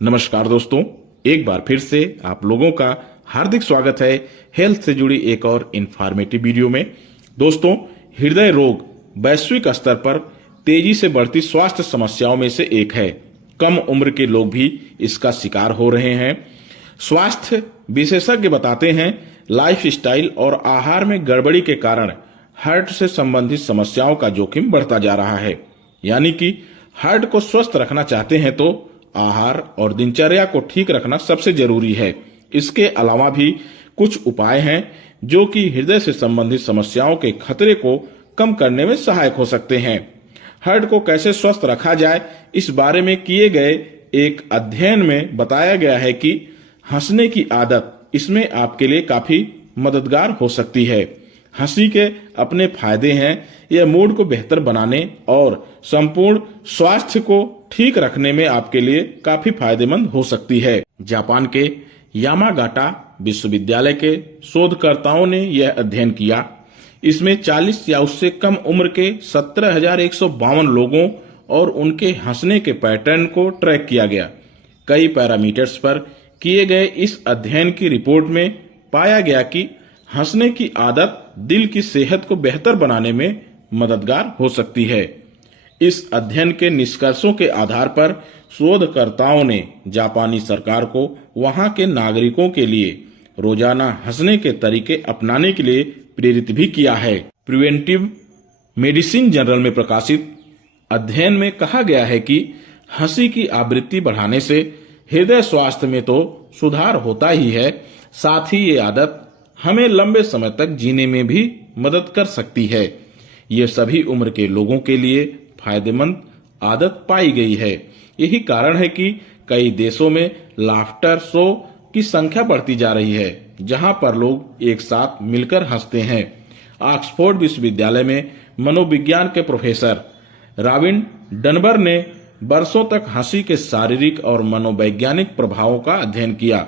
नमस्कार दोस्तों, एक बार फिर से आप लोगों का हार्दिक स्वागत है हेल्थ से जुड़ी एक और इंफॉर्मेटिव वीडियो में। दोस्तों, हृदय रोग वैश्विक स्तर पर तेजी से बढ़ती स्वास्थ्य समस्याओं में से एक है। कम उम्र के लोग भी इसका शिकार हो रहे हैं। स्वास्थ्य विशेषज्ञ बताते हैं, लाइफस्टाइल और आहार में गड़बड़ी के कारण हार्ट से संबंधित समस्याओं का जोखिम बढ़ता जा रहा है। यानी कि हार्ट को स्वस्थ रखना चाहते हैं तो आहार और दिनचर्या को ठीक रखना सबसे जरूरी है। इसके अलावा भी कुछ उपाय हैं जो कि हृदय से संबंधित समस्याओं के खतरे को कम करने में सहायक हो सकते हैं। हार्ट को कैसे स्वस्थ रखा जाए, इस बारे में किए गए एक अध्ययन में बताया गया है कि हंसने की आदत इसमें आपके लिए काफी मददगार हो सकती है। हंसी के अपने फायदे हैं। यह मूड को बेहतर बनाने और संपूर्ण स्वास्थ्य को ठीक रखने में आपके लिए काफी फायदेमंद हो सकती है। जापान के यामागाटा विश्वविद्यालय के शोधकर्ताओं ने यह अध्ययन किया। इसमें 40 या उससे कम उम्र के 17,152 लोगों और उनके हंसने के पैटर्न को ट्रैक किया गया। कई पैरामीटर्स पर किए गए इस अध्ययन की रिपोर्ट में पाया गया कि हंसने की आदत दिल की सेहत को बेहतर बनाने में मददगार हो सकती है। इस अध्ययन के निष्कर्षों के आधार पर शोधकर्ताओं ने जापानी सरकार को वहां के नागरिकों के लिए रोजाना हंसने के तरीके अपनाने के लिए प्रेरित भी किया है। प्रिवेंटिव मेडिसिन जर्नल में प्रकाशित अध्ययन में कहा गया है कि हंसी की आवृत्ति बढ़ाने से हृदय स्वास्थ्य में तो सुधार होता ही है, साथ ही ये आदत हमें लंबे समय तक जीने में भी मदद कर सकती है। ये सभी उम्र के लोगों के लिए फायदेमंद आदत पाई गई है। यही कारण है कि कई देशों में लाफ्टर शो की संख्या बढ़ती जा रही है, जहां पर लोग एक साथ मिलकर हंसते हैं। ऑक्सफोर्ड विश्वविद्यालय में मनोविज्ञान के प्रोफेसर रॉबिन डनबर ने वर्षों तक हंसी के शारीरिक और मनोवैज्ञानिक प्रभावों का अध्ययन किया।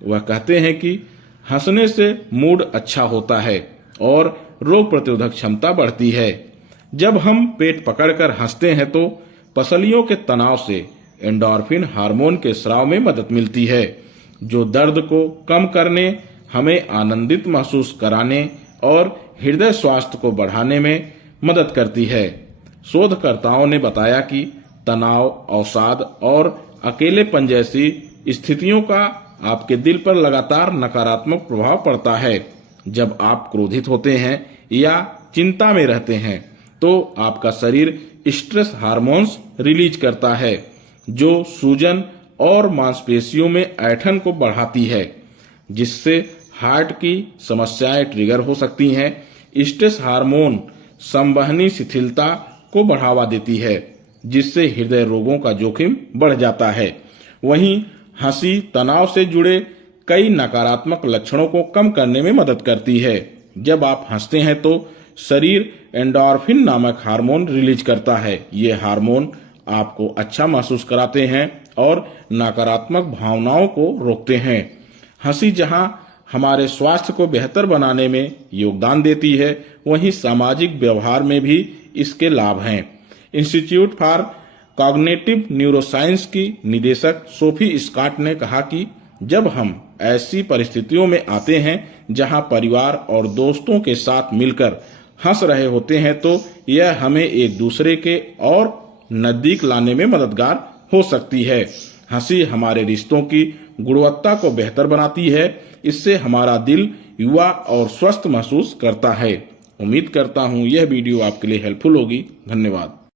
वह कहते हैं कि हंसने से मूड अच्छा होता है और रोग प्रतिरोधक क्षमता बढ़ती है। जब हम पेट पकड़कर हंसते हैं तो पसलियों के तनाव से एंडोर्फिन हार्मोन के स्राव में मदद मिलती है, जो दर्द को कम करने, हमें आनंदित महसूस कराने और हृदय स्वास्थ्य को बढ़ाने में मदद करती है। शोधकर्ताओं ने बताया कि तनाव, अवसाद और अकेलेपन जैसी स्थितियों का आपके दिल पर लगातार नकारात्मक प्रभाव पड़ता है। जब आप क्रोधित होते हैं या चिंता में रहते हैं तो आपका शरीर स्ट्रेस हार्मोन्स रिलीज करता है, जो सूजन और मांसपेशियों में ऐंठन को बढ़ाती है, जिससे हार्ट की समस्याएं ट्रिगर हो सकती हैं। स्ट्रेस हार्मोन संवहनी शिथिलता को बढ़ावा देती है, जिससे हृदय रोगों का जोखिम बढ़ जाता है। वहीं हंसी तनाव से जुड़े कई नकारात्मक लक्षणों को कम करने में मदद करती है। जब आप हंसते हैं तो शरीर एंडोर्फिन नामक हार्मोन रिलीज करता है। ये हार्मोन आपको अच्छा महसूस कराते हैं और नकारात्मक भावनाओं को रोकते हैं। हंसी जहां हमारे स्वास्थ्य को बेहतर बनाने में योगदान देती है, वहीं सामाजिक व्यवहार में भी इसके लाभ हैं। इंस्टीट्यूट फॉर कॉग्निटिव न्यूरोसाइंस की निदेशक सोफी स्कॉट ने कहा कि जब हम ऐसी परिस्थितियों में आते हैं जहां परिवार और दोस्तों के साथ मिलकर हंस रहे होते हैं तो यह हमें एक दूसरे के और नजदीक लाने में मददगार हो सकती है। हंसी हमारे रिश्तों की गुणवत्ता को बेहतर बनाती है। इससे हमारा दिल युवा और स्वस्थ महसूस करता है। उम्मीद करता हूं यह वीडियो आपके लिए हेल्पफुल होगी। धन्यवाद।